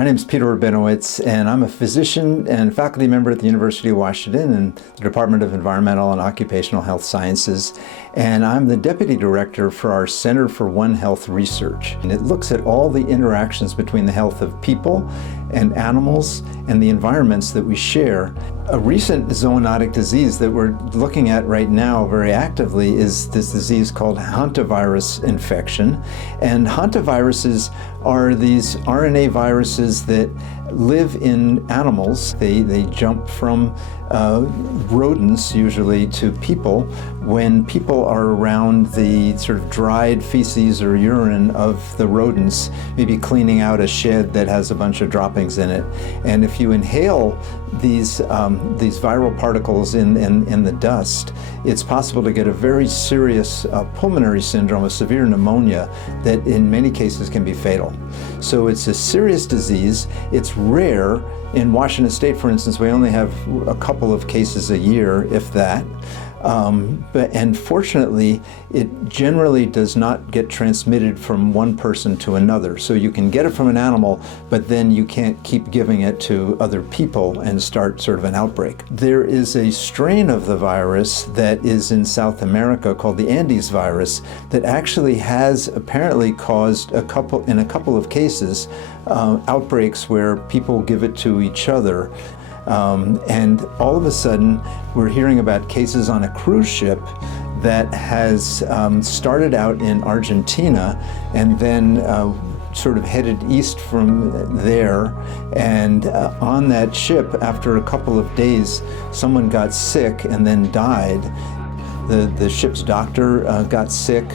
My name is Peter Rabinowitz, and I'm a physician and faculty member at the University of Washington in the Department of Environmental and Occupational Health Sciences, and I'm the Deputy Director for our Center for One Health Research. And it looks at all the interactions between the health of people and animals and the environments that we share. A recent zoonotic disease that we're looking at right now very actively is this disease called Hantavirus infection. And hantaviruses are these RNA viruses that live in animals. They jump from rodents usually to people when people are around the sort of dried feces or urine of the rodents, maybe cleaning out a shed that has a bunch of droppings in it. And if you inhale these viral particles in the dust, it's possible to get a very serious pulmonary syndrome, a severe pneumonia that in many cases can be fatal. So it's a serious disease. It's rare. In Washington State, for instance, we only have a couple of cases a year, if that. And fortunately, it generally does not get transmitted from one person to another. So you can get it from an animal, but then you can't keep giving it to other people and start sort of an outbreak. There is a strain of the virus that is in South America called the Andes virus that actually has apparently caused in a couple of cases, outbreaks where people give it to each other. And all of a sudden, we're hearing about cases on a cruise ship that has started out in Argentina and then sort of headed east from there. And on that ship, after a couple of days, someone got sick and then died. The ship's doctor got sick.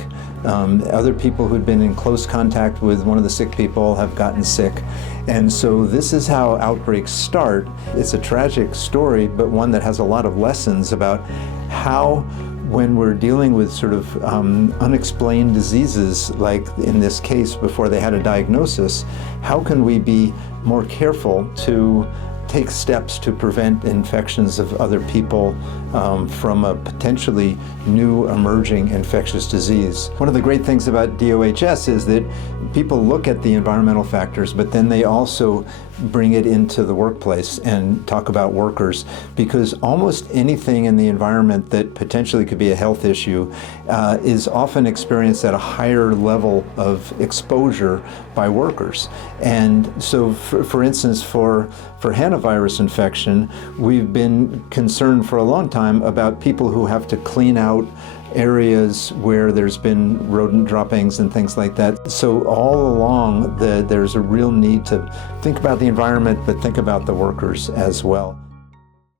Other people who'd been in close contact with one of the sick people have gotten sick. And so this is how outbreaks start. It's a tragic story, but one that has a lot of lessons about how, when we're dealing with sort of unexplained diseases, like in this case before they had a diagnosis, how can we be more careful to take steps to prevent infections of other people from a potentially new emerging infectious disease. One of the great things about DOHS is that people look at the environmental factors, but then they also bring it into the workplace and talk about workers, because almost anything in the environment that potentially could be a health issue is often experienced at a higher level of exposure by workers. And so for instance, for Hantavirus infection, we've been concerned for a long time about people who have to clean out areas where there's been rodent droppings and things like that. So all along, there's a real need to think about the environment, but think about the workers as well.